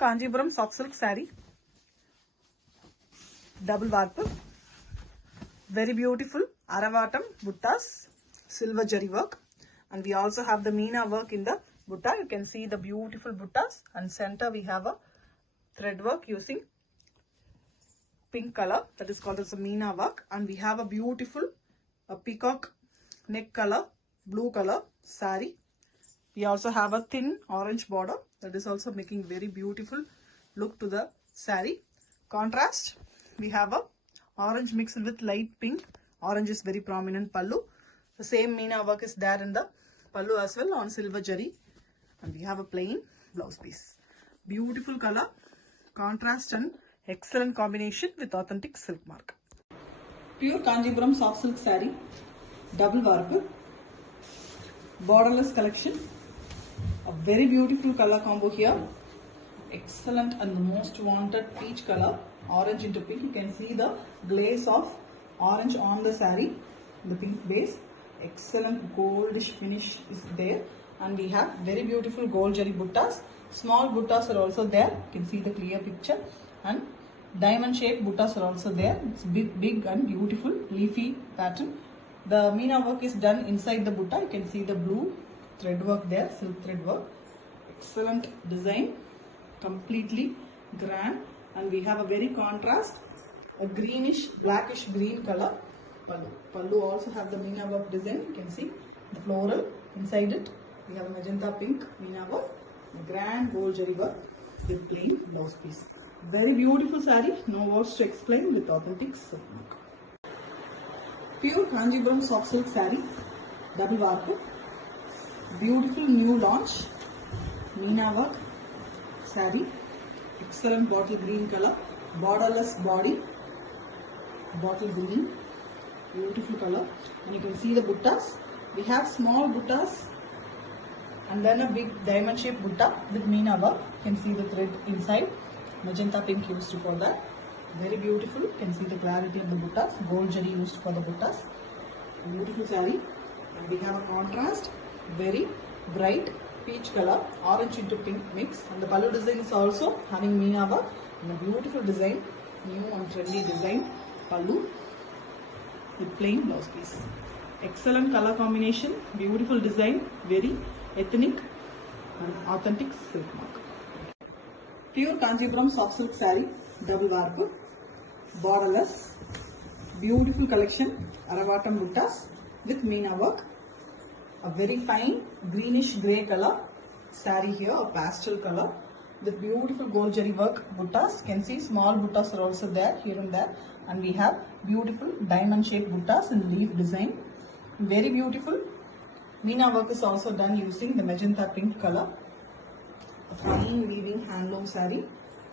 Kanjipuram soft silk saree, double warp, very beautiful Aravatam buttas, silver jari work, and we also have the Meena work in the butta. You can see the beautiful buttas, and center we have a thread work using pink color, that is called as a Meena work, and we have a beautiful peacock neck color, blue color saree. We also have a thin orange border, that is also making very beautiful look to the saree. Contrast, we have a orange mixed with light pink. Orange is very prominent pallu. The same Meena work is there in the pallu as well on silver jari, and we have a plain blouse piece. Beautiful color, contrast and excellent combination with authentic silk mark. Pure Kanjipuram soft silk saree, double warp, borderless collection. A very beautiful color combo here. Excellent and the most wanted peach color, orange into pink. You can see the glaze of orange on the saree, the pink base. Excellent goldish finish is there, and we have very beautiful gold jari buttas. Small buttas are also there. You can see the clear picture, and diamond shaped buttas are also there. It's big and beautiful leafy pattern. The Meena work is done inside the butta. You can see the blue thread work there, silk thread work. Excellent design, completely grand, and we have a very contrast, a greenish blackish green color pallu. Pallu also have the Meena work design. You can see the floral inside it. We have a magenta pink Meena work, grand gold jari work with plain blouse piece. Very beautiful saree, no words to explain, with authentic silk mark. Pure Kanjipuram soft silk saree, double warp, beautiful new launch Meena work saree, excellent bottle green color, borderless body, bottle green, beautiful color, and you can see the buttas. We have small buttas and then a big diamond shaped butta with Meena work. You can see the thread inside, magenta pink used for that. Very beautiful. You can see the clarity of the buttas, gold jari used for the buttas. Beautiful saree, and we have a contrast, very bright peach color, orange into pink mix, and the pallu design is also having Meena work, and a beautiful design, new and trendy design pallu with plain blouse piece. Excellent color combination, beautiful design, very ethnic and authentic silk mark. Pure Kanjipuram soft silk saree, double warp, borderless, beautiful collection, Aravatam buttas with Meena work. A very fine greenish grey color saree here, a pastel color with beautiful gold jari work buttas. You can see small buttas are also there here and there, and we have beautiful diamond shaped buttas in leaf design. Very beautiful. Meena work is also done using the magenta pink color. A fine weaving handloom saree,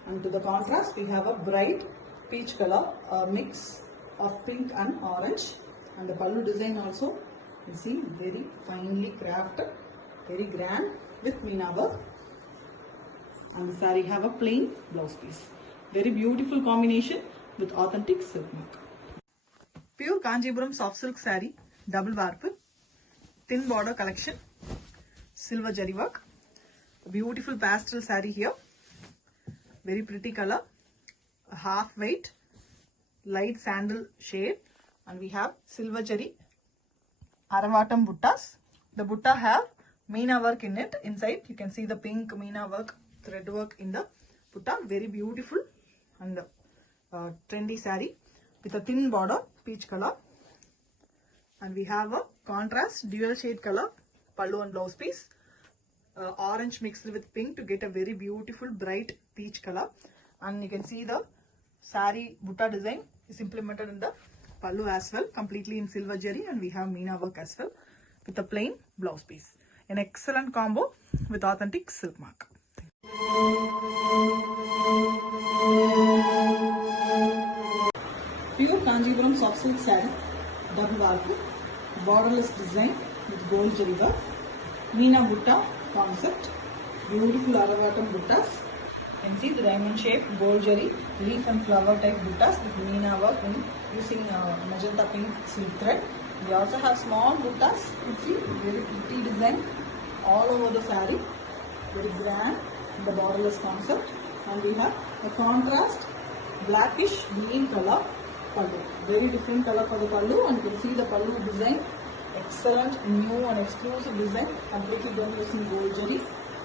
and to the contrast we have a bright peach color, a mix of pink and orange, and the pallu design also, you see, very finely crafted, very grand with Meena work, and the saree have a plain blouse piece. Very beautiful combination with authentic silk mark. Pure Kanjipuram soft silk saree, double warp, thin border collection, silver jari work. A beautiful pastel saree here, very pretty color, a half weight, light sandal shade, and we have silver jari Aravatam buttas. The butta have Meena work in it. Inside you can see the pink Meena work, thread work in the butta. Very beautiful and trendy saree with a thin border, peach color, and we have a contrast dual shade color pallu and blouse piece. Orange mixed with pink to get a very beautiful bright peach color, and you can see the saree butta design is implemented in the pallu as well, completely in silver jari, and we have Meena work as well with a plain blouse piece. An excellent combo with authentic silk mark. Pure Kanjipuram soft silk saree, double warp, borderless design with gold jari work, Meena butta concept, beautiful Aravatam buttas. You can see the diamond shape gold jari leaf and flower type buttas with Meena work in using magenta pink silk thread. We also have small buttas. You can see very pretty design all over the saree, very grand, the borderless concept, and we have a contrast blackish green color pallu. Very different color for the pallu, and you can see the pallu design. Excellent new and exclusive design, completely done using gold zari.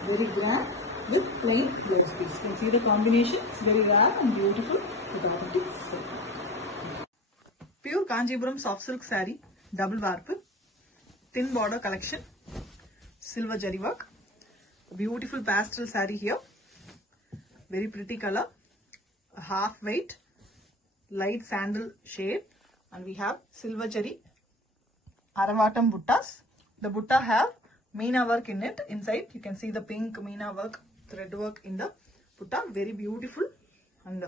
Very grand with plain blouse piece. You can see the combination. It's very rare and beautiful with authentic silk. Pure Kanjipuram soft silk saree, double warp, thin border collection, silver zari work. Beautiful pastel saree here. Very pretty color. Half weight, light sandal shade, and we have silver zari Aravatam buttas. The butta have meena work in it. Inside you can see the pink meena work, thread work in the butta. Very beautiful and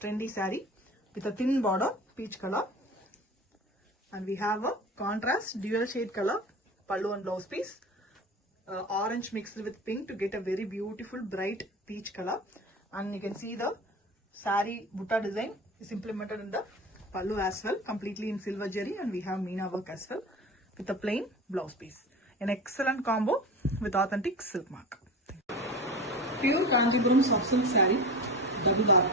trendy saree with a thin border, peach color. And we have a contrast dual shade color pallu and blouse piece. Orange mixed with pink to get a very beautiful bright peach color. And you can see the saree butta design is implemented in the pallu as well, completely in silver zari, and we have meena work as well with a plain blouse piece. An excellent combo with authentic silk mark. Pure Kanjipuram soft silk saree, double warp,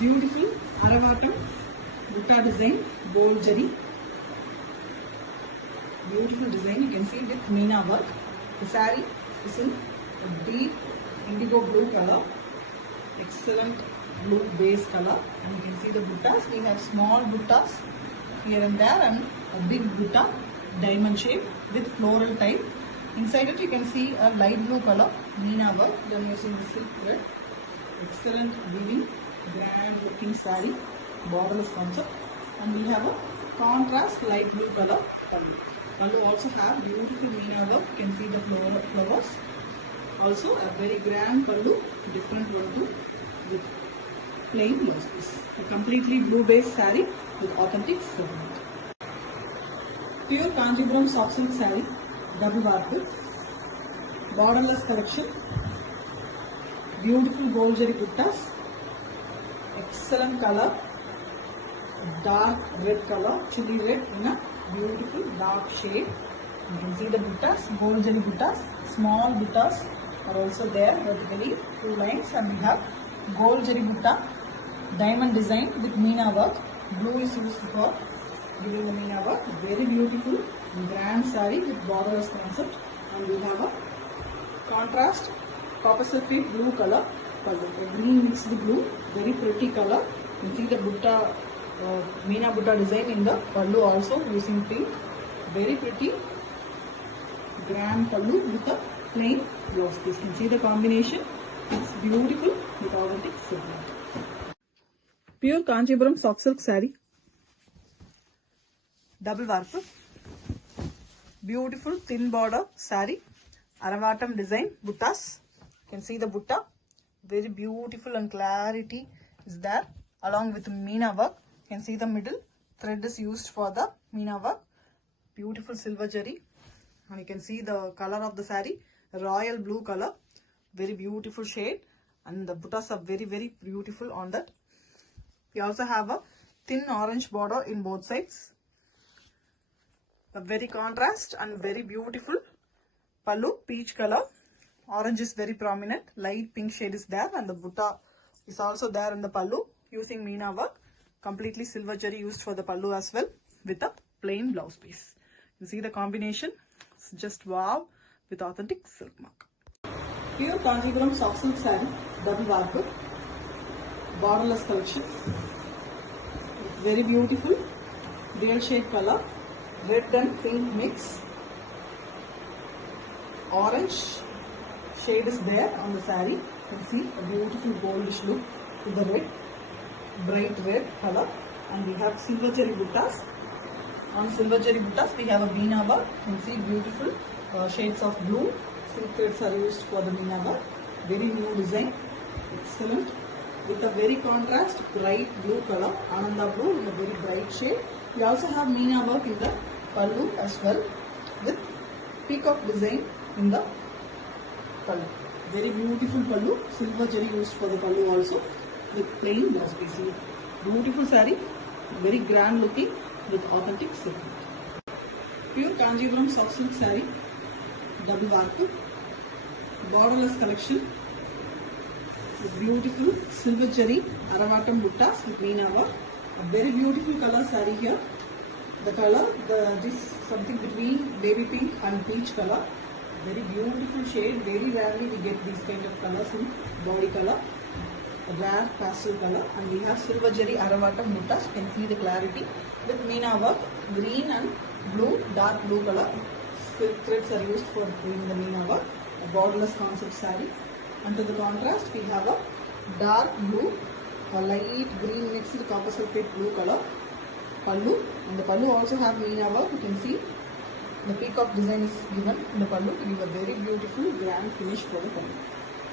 beautiful Aravatam butta design, gold zari. Beautiful design, you can see with meena work. The saree is in a deep indigo blue color, excellent blue base color, and you can see the buttas. We have small buttas here and there and a big butta diamond shape with floral type. Inside it you can see a light blue color meena work done using the silk thread. Excellent weaving, grand looking saree, borderless concept, and we have a contrast light blue color pallu. Pallu also have beautiful meena work. You can see the flowers. Also a very grand pallu, different one too, with plain blouse piece. A completely blue based saree with authentic silk. Pure Kanjipuram soft silk saree, double warp, borderless collection, beautiful gold zari buttas, excellent color, dark red color, chili red in a beautiful dark shade. You can see the buttas, gold zari buttas, small buttas are also there vertically, 2 lines, and we have gold zari butta, diamond design with meena work. Blue is used for giving the meena work. Very beautiful grand saree with borderless concept, and we have a contrast copper sulphate blue color pallu. Green mixed with blue, very pretty color. You see the butta, meena butta design in the pallu also using pink. Very pretty grand pallu with a plain blouse piece. You can see the combination. It's beautiful with authentic silk. Pure Kanjipuram soft silk saree, double warp, beautiful thin border saree, Aravatam design buttas. You can see the butta, very beautiful and clarity is there along with meena work. You can see the middle thread is used for the meena work. Beautiful silver zari, and you can see the color of the saree, royal blue color, very beautiful shade, and the buttas are very beautiful on that. We also have a thin orange border in both sides. A very contrast and very beautiful pallu, peach color. Orange is very prominent, light pink shade is there, and the butta is also there in the pallu using meena work. Completely silver zari used for the pallu as well with a plain blouse piece. You see the combination, it's just wow with authentic silk mark. Pure Kanjipuram soft silk saree, double warp, borderless collection, very beautiful real shade color, red and pink mix. Orange shade is there on the saree. You can see a beautiful goldish look with the red, bright red color, and we have silver zari buttas. On silver zari buttas we have a meena work. You can see beautiful shades of blue. Silk threads are used for the meena work. Very new design, excellent, with a very contrast bright blue color, Ananda blue in a very bright shade. We also have meena work in the pallu as well with peacock design in the pallu. Very beautiful pallu, silver zari used for the pallu also with plain blouse piece. Beautiful saree, very grand looking with authentic silk. Pure Kanjipuram soft silk saree, double warp, borderless collection, with beautiful silver cherry Aravatam buttas with meena work. A very beautiful color saree here. The color, this something between baby pink and peach color. Very beautiful shade. Very rarely we get these kind of colors in body color. A rare pastel color, and we have silver cherry Aravatam buttas. You can see the clarity with meena work, green and blue, dark blue color. Silk threads are used for doing the meena work. A borderless concept saree. And to the contrast, we have a dark blue, a light green mixed with copper sulphate blue color pallu, and the pallu also have meena work. You can see the peacock design is given in the pallu to give a very beautiful grand finish for the pallu.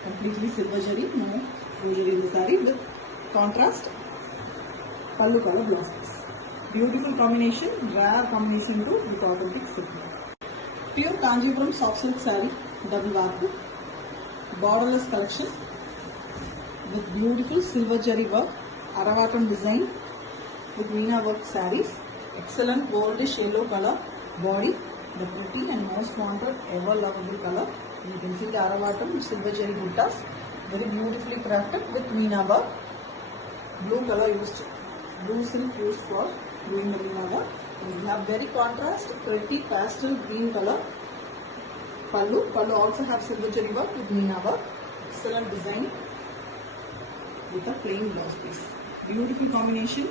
Completely silver zari, no jewelry in the saree with contrast pallu color blouse piece. Beautiful combination, rare combination too with authentic silk. Pure Kanjipuram soft silk saree, double warp, borderless collection with beautiful silver jari work, Aravatam design with meena work sarees. Excellent goldish yellow color body, the pretty and most wanted ever lovable color. You can see the Aravatam silver jari buttas, very beautifully crafted with meena work. Blue color used, blue silk used for doing the meena work. And we have very contrast, pretty pastel green color pallu. Pallu also have silver jari work with meena work. Excellent design with a plain blouse piece. Beautiful combination.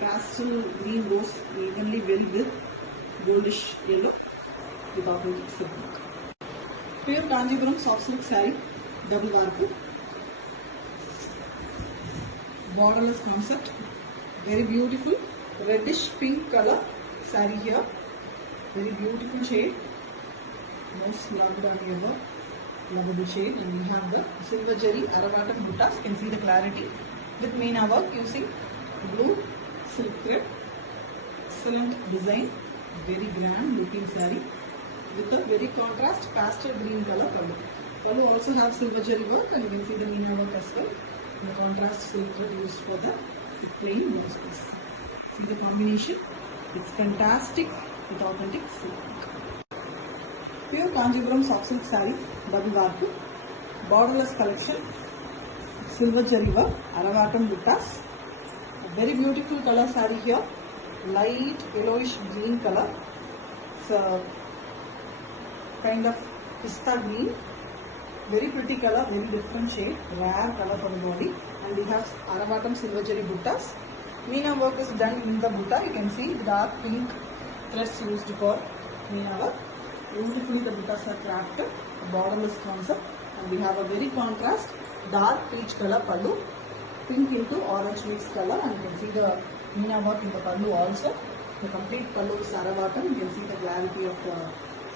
Pastel green goes evenly well with goldish yellow with authentic silk. Pure Kanjipuram soft silk saree, double warp, borderless concept. Very beautiful reddish pink color saree here. Very beautiful shade. Most loved and ever lovable shade. And we have the silver jari Aravatam buttas. You can see the clarity with meena work using blue silk thread. Excellent design. Very grand looking saree with a very contrast pastel green color pallu. Pallu also have silver jari work, and you can see the meena work as well. And the contrast silk thread used for the plain blouse piece. See the combination. It's fantastic with authentic silk. Pure Kanjipuram soft silk saree, double warp, borderless collection, silver jari work, Aravatam buttas. A very beautiful color saree here, light yellowish green color. It's a kind of pista green. Very pretty color, very different shade, rare color for the body. And we have Aravatam silver jari buttas. Meena work is done in the butta. You can see dark pink threads used for meena work. Beautifully the buttas are crafted, a borderless concept. And we have a very contrast dark peach color pallu, pink into orange mixed color. And you can see the meena work in the pallu also. The complete pallu is Aravatam. You can see the clarity of the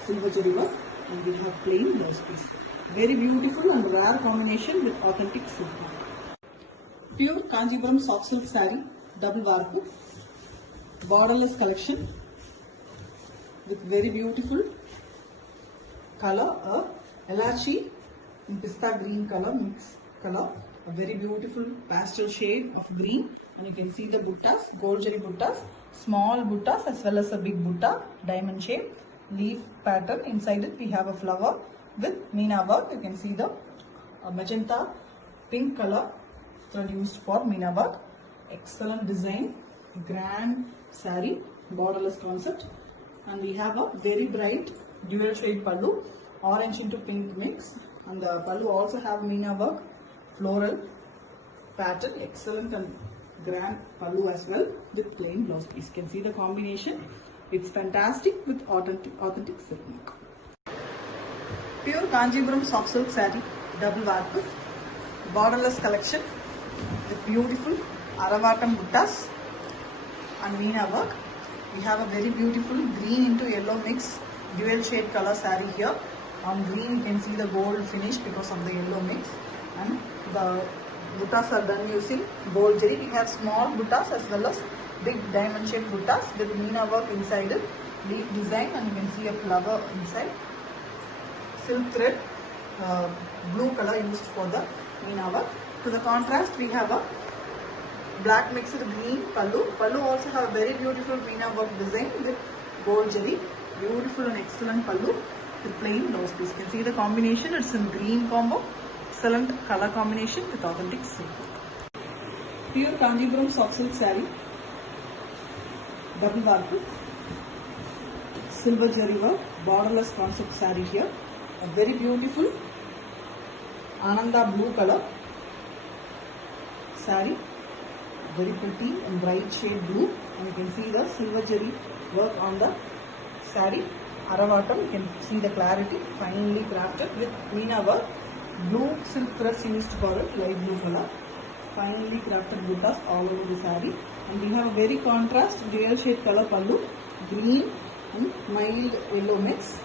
silver jari work. And we have plain blouse piece. Very beautiful and rare combination with authentic silk. Pure Kanjipuram soft silk saree, double warp, borderless collection with very beautiful color, a elachi in pista green color, mix color, a very beautiful pastel shade of green. And you can see the buttas, gold jari buttas, small buttas as well as a big butta, diamond shape, leaf pattern. Inside it we have a flower with meena work. You can see the magenta pink color thread used for meena work. Excellent design, grand saree, borderless concept. And we have a very bright dual shade pallu, orange into pink mix. And the pallu also have meena work, floral pattern. Excellent and grand pallu as well with plain blouse piece. You can see the combination. It's fantastic with authentic silk. Pure Kanjipuram soft silk saree, double warp, borderless collection with beautiful Aravatam buttas and meena work. We have a very beautiful green into yellow mix dual shade color saree here. On green you can see the gold finish because of the yellow mix. And the buttas are done using gold jari. We have small buttas as well as big diamond shaped buttas with meena work inside it, leaf design, and you can see a flower inside. Silk thread, blue color used for the meena work. To the contrast we have a black mixed green pallu. Pallu also have a very beautiful meena work design with gold jari. Beautiful and excellent pallu with plain blouse piece. You can see the combination. It's in green combo. Excellent color combination with authentic silk. Pure Kanjipuram soft silk saree, double warp, silver jari work, borderless concept saree here. A very beautiful Ananda blue color saree, very pretty and bright shade blue, and you can see the silver jari work on the saree. Aravatam, you can see the clarity, finely crafted with Meena work. Blue silk threads used for it, light blue color. Finely crafted buttas all over the saree. And we have a very contrast dual shade color pallu, green and mild yellow mix.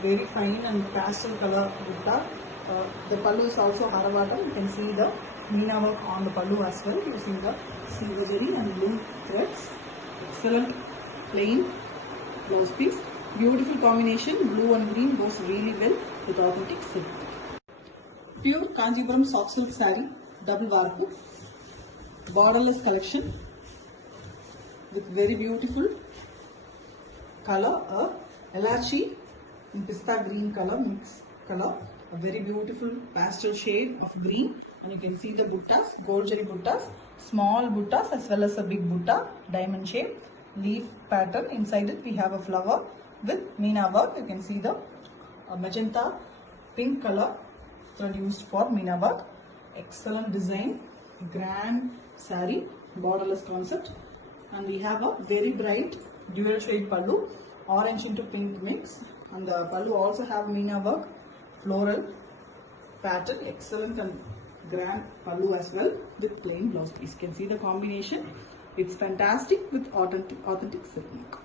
Very fine and pastel color butta. The pallu is also Haravatam. You can see the Meena work on the pallu as well using the silver jari and blue threads. Excellent plain blouse piece. Beautiful combination, blue and green goes really well with authentic silk. Pure Kanjipuram soft silk saree, double warp, borderless collection with very beautiful color, a elachi in pista green color, mix color, a very beautiful pastel shade of green, and you can see the buttas, gold jari buttas, small buttas as well as a big butta, diamond shape, leaf pattern. Inside it we have a flower with Meena work. You can see the magenta pink color thread used for Meena work. Excellent design, grand saree, borderless concept, and we have a very bright dual shade pallu, orange into pink mix, and the pallu also have Meena work, floral pattern. Excellent and grand pallu as well with plain blouse piece. You can see the combination. It's fantastic with authentic silk.